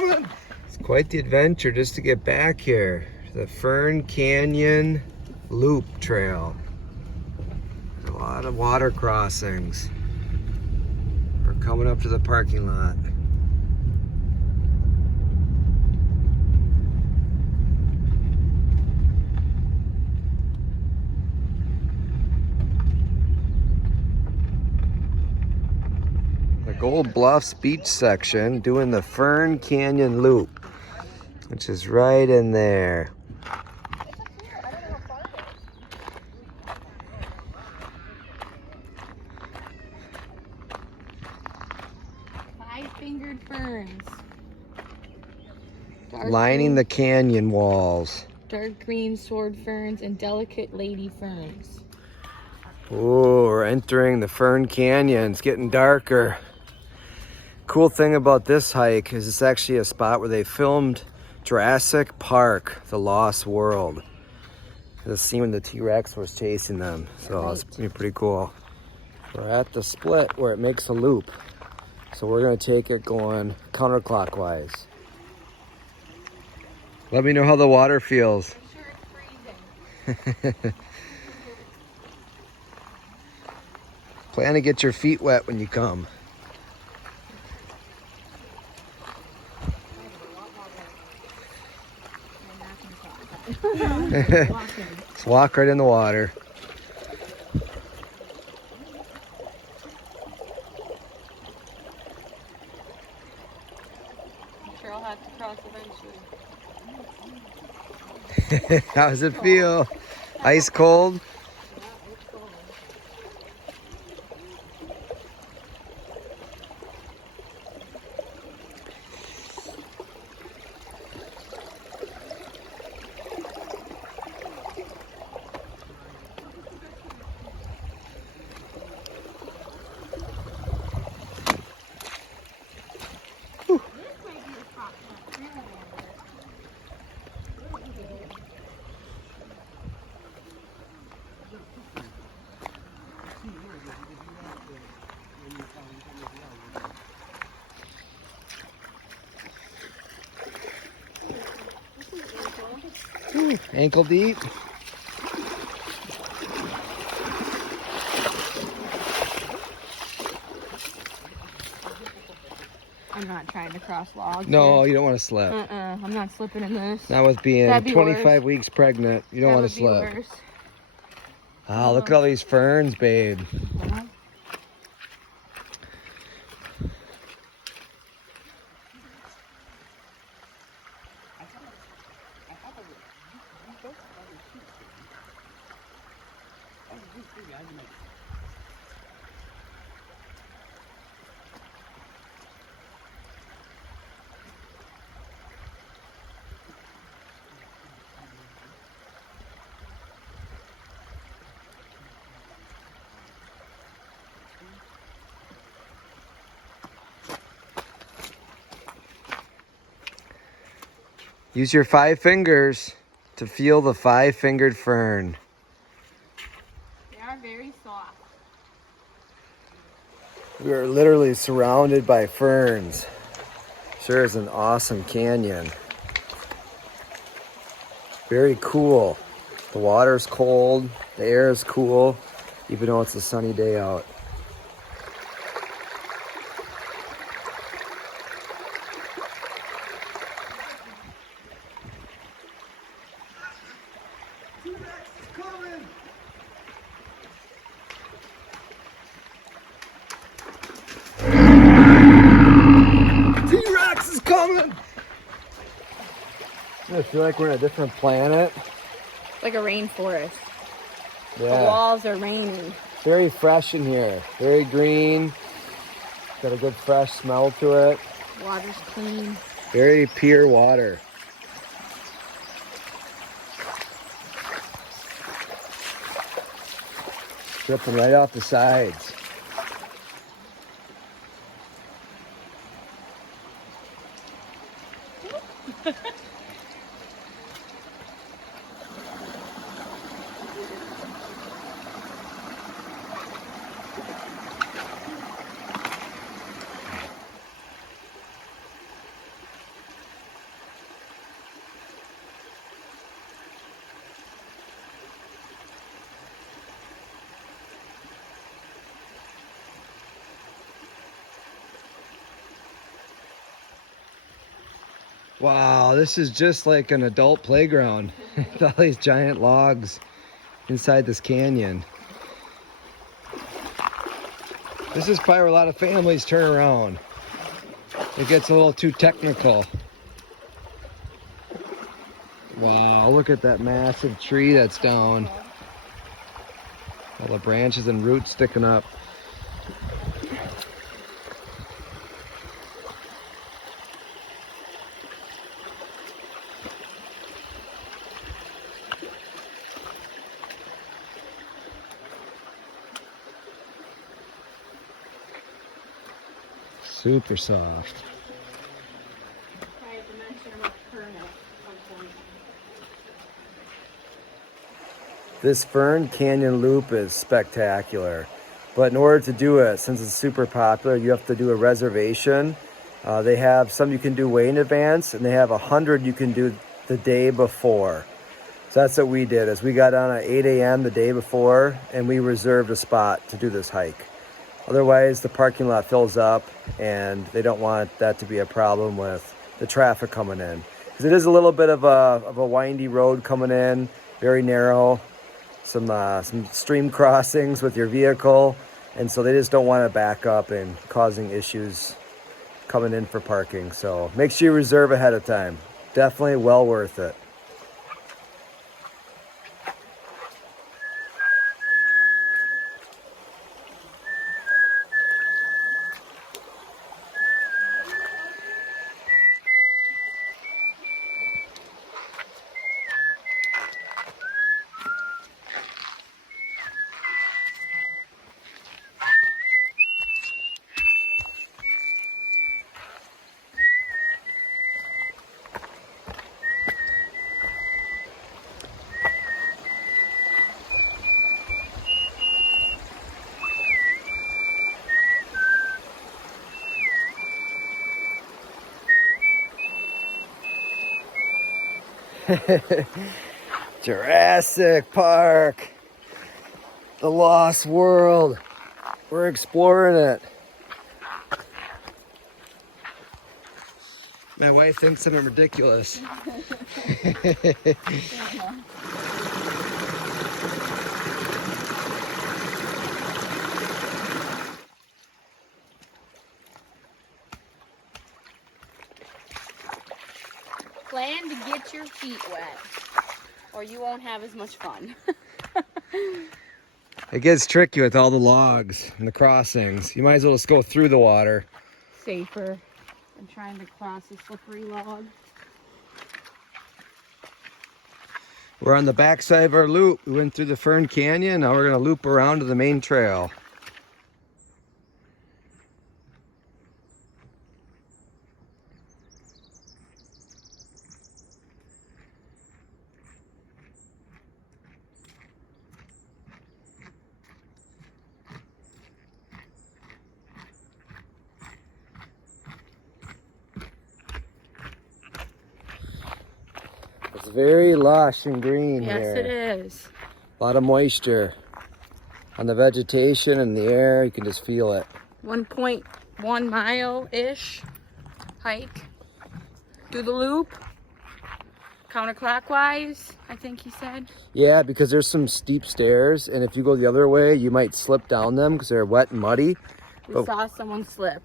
coming! It's quite the adventure just to get back here. The Fern Canyon Loop Trail. A lot of water crossings. We're coming up to the parking lot. The Gold Bluffs beach section doing the Fern Canyon Loop, which is right in there. Five-fingered ferns. Lining the canyon walls. Dark green sword ferns and delicate lady ferns. Oh, we're entering the Fern Canyon. It's getting darker. Cool thing about this hike is it's actually a spot where they filmed Jurassic Park, The Lost World. The scene when the T-Rex was chasing them. So it's gonna be pretty cool. We're at the split where it makes a loop. So we're gonna take it going counterclockwise. Let me know how the water feels. I'm sure it's freezing. Plan to get your feet wet when you come. Just walk right in the water. I'm sure I'll have to cross eventually. How does it feel? Ice cold? Ooh, ankle deep. I'm not trying to cross logs. No, here. you don't want to slip. I'm not slipping in this. Not with being That'd be 25 worse. weeks pregnant. You don't That want would to be slip. worse. Ah, look at all these ferns, babe. Use your 5 fingers to feel the 5-fingered fern. They are very soft. We are literally surrounded by ferns. Sure is an awesome canyon. Very cool. The water's cold, the air is cool, even though it's a sunny day out. T-Rex is coming! I feel like we're in a different planet. Like a rainforest. The Yeah, walls are raining. very fresh in here. Very green. Got a good fresh smell to it. Water's clean. Very pure water. Dripping right off the sides. Wow, this is just like an adult playground with all these giant logs inside this canyon. This is probably where a lot of families turn around. It gets a little too technical. Wow, look at that massive tree that's down. All the branches and roots sticking up. Super soft. This Fern Canyon loop is spectacular, but in order to do it, since it's super popular, you have to do a reservation. They have some you can do way in advance, and they have 100 you can do the day before. So that's what we did, is we got on at 8 a.m. the day before, and we reserved a spot to do this hike. Otherwise, the parking lot fills up, and they don't want that to be a problem with the traffic coming in. Because it is a little bit of a windy road coming in, very narrow. Some stream crossings with your vehicle, and so they just don't want to back up and causing issues coming in for parking. So make sure you reserve ahead of time. Definitely well worth it. Jurassic Park, the lost world. We're exploring it. My wife thinks I'm ridiculous. Plan to get your feet wet, or you won't have as much fun. It gets tricky with all the logs and the crossings. You might as well just go through the water. Safer than trying to cross a slippery log. We're on the backside of our loop. We went through the Fern Canyon. Now we're going to loop around to the main trail. It's very lush and green here. Yes, it is. A lot of moisture on the vegetation and the air. You can just feel it. 1.1 mile-ish hike. Do the loop. Counterclockwise, I think he said. Yeah, because there's some steep stairs, and if you go the other way, you might slip down them because they're wet and muddy. We saw someone slip.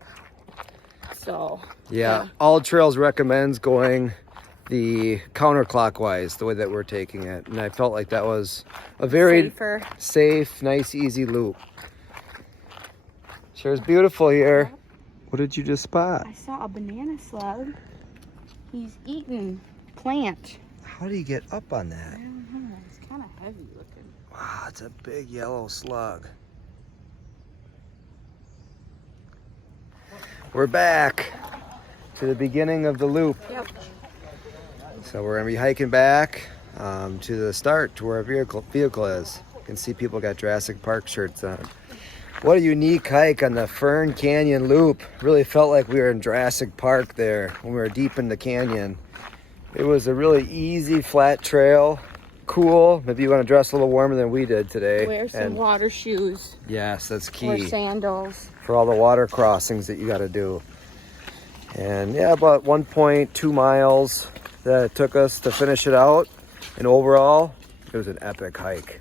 So, yeah, All Trails recommends going the counterclockwise, the way that we're taking it. And I felt like that was a very safe, nice, easy loop. Sure is beautiful here. What did you just spot? I saw a banana slug. He's eating plant. How do you get up on that? I don't know. It's kind of heavy looking. Wow, it's a big yellow slug. We're back to the beginning of the loop. Yep. So we're gonna be hiking back to the start, to where our vehicle is. You can see people got Jurassic Park shirts on. What a unique hike on the Fern Canyon loop. Really felt like we were in Jurassic Park there when we were deep in the canyon. It was a really easy, flat trail. Cool. Maybe you want to dress a little warmer than we did today. Wear some water shoes. Yes, that's key. Or sandals. For all the water crossings that you got to do. And yeah, about 1.2 miles that it took us to finish it out. And overall, it was an epic hike.